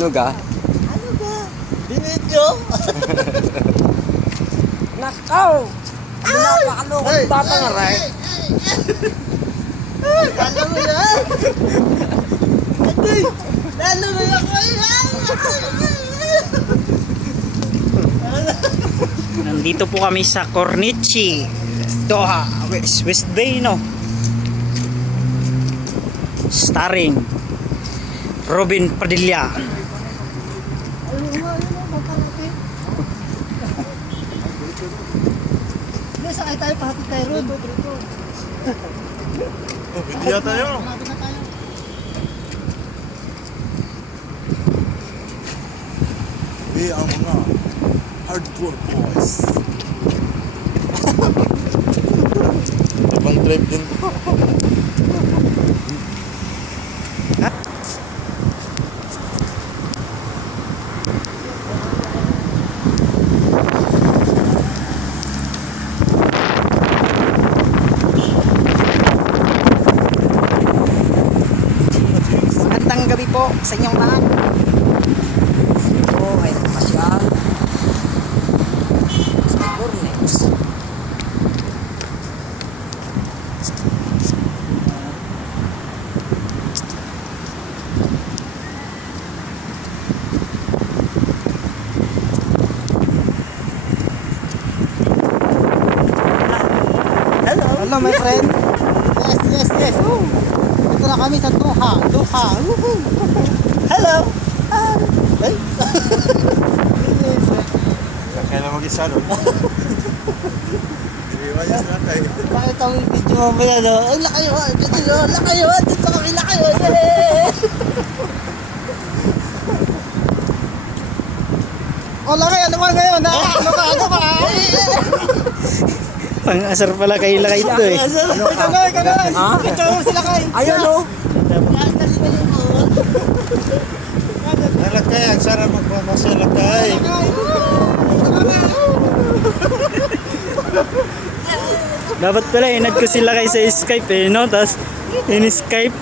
Ano ga? Ano ba? Binidyo? Nakaw! Ano napakalokong bata nga, right? Lalo mo yan? Aday! Lalo mo yan ko yan! Nandito po kami sa Corniche, Doha, West Bay, no? Starring Robin Padilla. Hindi, sakay tayo, pahatid tayo ron. Hindi yata yun. Malapit na tayo. Di ang mga hardcore boys. Ibang trip din po. Magandang gabi po sa inyong lahat. Ito ay nagpasyal sa Corniche. Hello? Hello, my friend. Yes, yes, yes. Ito na kami sa Doha. Doha. Woohoo. Hello? Ay. Kailan mag-isa ron? Iniwayas na tayo. Bakit kami video mamaya, no? Ay, lakayo, dito, lakayo, dito kami, lakayo. Yay! O, lakay, ano ba ngayon? Ano ba? Pang-asar pala kayo lakay ito eh. Kagawin. Ha? Picture mo sila kay. Ayun o. Nalakay, ang sarap magmamasalakay. Dapat pala inad ko sila kay sa Skype eh, no? Tapos in Skype